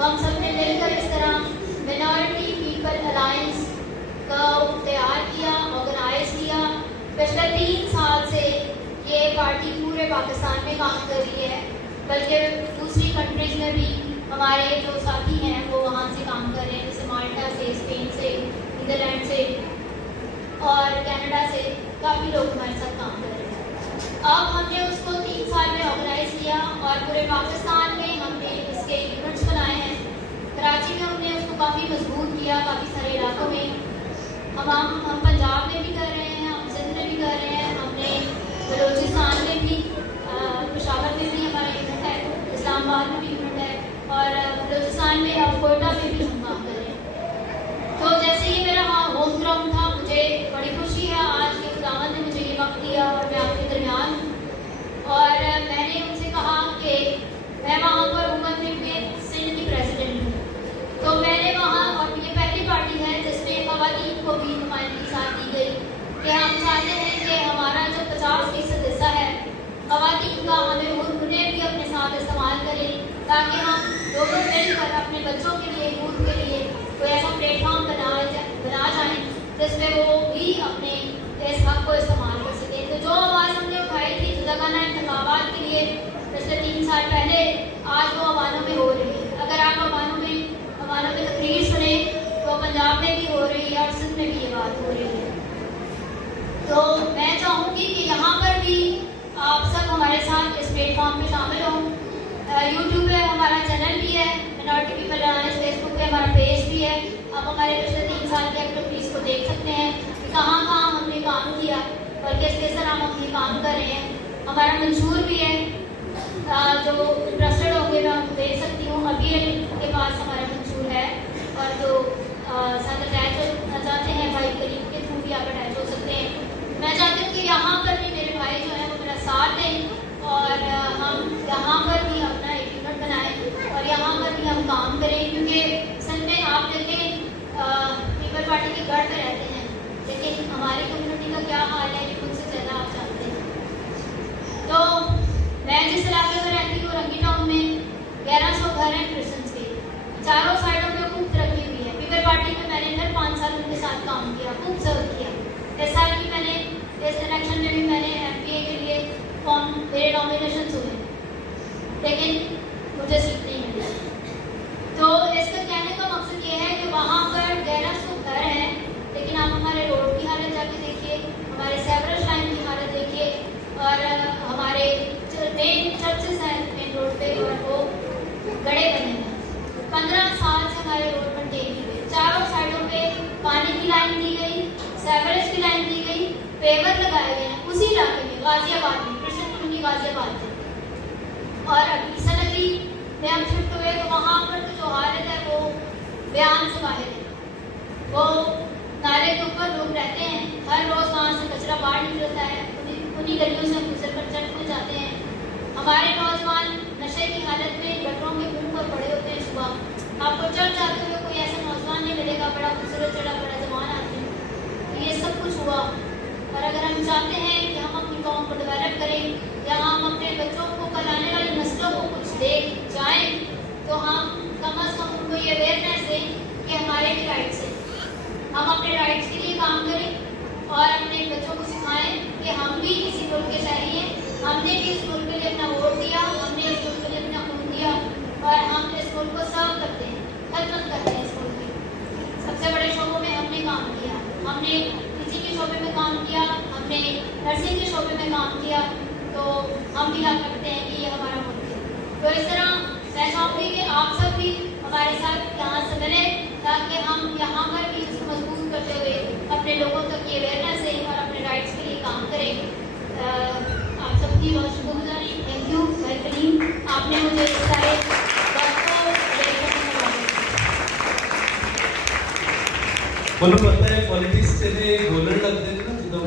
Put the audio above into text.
तो हम सब ने मिलकर इस तरह मिनॉरिटी पीपल अलायंस को तैयार किया, ऑर्गेनाइज किया। पिछले 3 साल से ये पार्टी पूरे पाकिस्तान में काम कर रही है, बल्कि दूसरी कंट्रीज़ में भी हमारे जो साथी हैं वो वहाँ से काम कर रहे हैं, जैसे माल्टा से, स्पेन से, नीदरलैंड से और कनाडा से काफ़ी लोग हमारे साथ काम कर रहे हैं। अब हमने उसको 3 साल में ऑर्गेनाइज किया और पूरे पाकिस्तान में हमने इसके यूनिट्स बनाए हैं। कराची में हमने उसको काफ़ी मजबूत किया, काफ़ी सारे इलाकों में। हम पंजाब में भी कर रहे हैं, हम सिंध में भी कर रहे हैं, हमने बलूचिस्तान में भी, पेशावर में भी हमारा यूनिट है, इस्लामाबाद में भी यूनिट है और बलूचिस्तान में अब कोयटा में भी हम काम कर रहे हैं। तो जैसे ही मेरा होम ग्राउंड था, मुझे बड़ी खुशी है आज के खुदावंद ने मुझे ये वक्त दिया और मैं आपके दरमियान हूँ। और मैंने उनसे कहा कि मैं वहाँ पर उमर में सिंध की प्रेसिडेंट हूँ, तो मैंने वहाँ, और ये पहली पार्टी है जिसमें ख़वातीन को भी नुमाइंदगी साथ दी गई कि हम चाहते हैं कि हमारा जो 50% हिस्सा है ख़वातीन का, हमें उन्हें भी अपने साथ इस्तेमाल करें ताकि हम दोनों मिलकर अपने बच्चों के लिए, यूथ के लिए कोई ऐसा प्लेटफॉर्म बना जाएँ जिसमें वो भी अपने इस हक़ को इस्तेमाल कर सकें। तो जो आवाज़ हमने उठाई थी जुदागाना इंतखाबात के लिए पिछले 3 साल पहले, आज वो अवानों में हो रही है। अगर आप अवानों में तकरीर सुने तो पंजाब में भी हो रही है और सिंध में भी ये बात हो रही है। तो मैं चाहूँगी कि यहाँ पर भी आप सब हमारे साथ इस प्लेटफॉर्म पे शामिल हों। यूट्यूब पे हमारा चैनल भी है, मिनॉरिटी पीपल अलायंस, फेसबुक पे हमारा पेज भी है। आप हमारे पिछले 3 साल की एक्टिविटीज़ को देख सकते हैं कि कहाँ कहाँ हमने काम किया और किस किस तरह हम ये काम कर रहे हैं। हमारा मंशूर भी है, जो इंटरेस्टेड होंगे मैं आपको दे सकती हूँ। अभी के पास हमारा मंशूर है और जो साथ अटैच होना चाहते हैं भाई करीब के थ्रू भी आप अटैच हो सकते हैं। मैं चाहती हूँ कि यहाँ पर भी मेरे भाई जो है वो मेरा साथ दें और हम यहाँ पर भी अपना एक यूनिट बनाएं और यहाँ पर भी हम काम करें, क्योंकि असल में आप देखें पीपल पार्टी के गढ़ पे रहते हैं, लेकिन हमारी कम्युनिटी का क्या हाल है ये मुझसे ज़्यादा आप जानते हैं। तो मैं जिस इलाके में रहती हूँ रंगी टाउन में 1100 घर हैं क्रिश्चियंस के, चारों साइडों में खूब तरक्की हुई है। पीपल पार्टी में मैंने फिर 5 साल उनके साथ काम किया, खूब सर्व किया। इस साल की मैंने इस इलेक्शन में भी मैंने MPA के लिए फॉर्म, मेरे नॉमिनेशन हुए लेकिन मुझे सीट नहीं मिली। तो इसका कहने का मकसद ये है कि वहाँ पर 1100 घर हैं, लेकिन आप हमारे रोड की हालत जाके देखिए, हमारे सेवरल लाइन की हालत देखिए और हमारे मेन चर्चेस हैं मेन रोड पे और वो गड़े बने हैं। 15 साल से हमारे रोड पर टेक हुए, चारों साइडों पे पानी की लाइन दी गई, सेवरेज की लाइन दी गई, पेवर लगाए गए हैं उसी इलाके में, गाजियाबाद में, कृष्ण कुंडी गाजियाबाद में। और अभी ईसा नगरी में हम शिफ्ट हुए तो वहाँ पर तो जो हालत है वो बयान से बाहर है। वो नाले के ऊपर लोग रहते हैं, हर रोज़ वहाँ से कचरा बाहर निकलता है, उन्हीं गलियों से गुजर कर चढ़ जाते हैं। हमारे नौजवान नशे की हालत में गटरों के मुंह पर पड़े होते हैं। सुबह आपको चढ़ जाते हुए कोई ऐसा नौजवान नहीं मिलेगा, बड़ा खूबसूरत चढ़ा बड़ा जवान आदमी। ये सब कुछ हुआ और अगर हम चाहते हैं कि हम अपनी कौम को डेवलप करें या हम अपने बच्चों को, कल आने वाली नस्लों को कुछ दे जाएँ, तो हम कम अज़ कम उनको ये अवेयरनेस दें कि हमारे भी राइट्स हैं, हम अपने राइट्स के लिए काम करें और अपने बच्चों को सिखाएं कि हम भी इसी मुल्क के शहरी हैं, हमने भी इस मुल्क के लिए अपना वोट दिया, हमने इस मुल्क के लिए अपना खून दिया और हम इस मुल्क को सर्व करते हैं, खदमत करते हैं। इस मुल्क के सबसे बड़े शोबों में हमने काम किया, हमने टीचिंग के शोबे में काम किया, हमने नर्सिंग के शोबे में काम किया, तो हम भी हक रखते हैं कि ये हमारा मुल्क है। तो इस तरह मैं चाहूँगी कि आप सब भी हमारे साथ यहाँ से मिलें ताकि हम यहाँ पर भी इसको मजबूत करते हुए अपने लोगों तक ये अवेयरनेस दें और अपने राइट्स के लिए काम करें। आप सबकी बहुत शुक्रगुजारी। थैंक यू भाई करीम, आपने मुझे इस सारे ਮੈਨੂੰ ਪਤਾ ਹੈ ਪੋਲਿਟਿਕਸ ਤੇ ਬੋਲਣ ਲੱਗਦੇ ਨੇ ਨਾ ਜਦੋਂ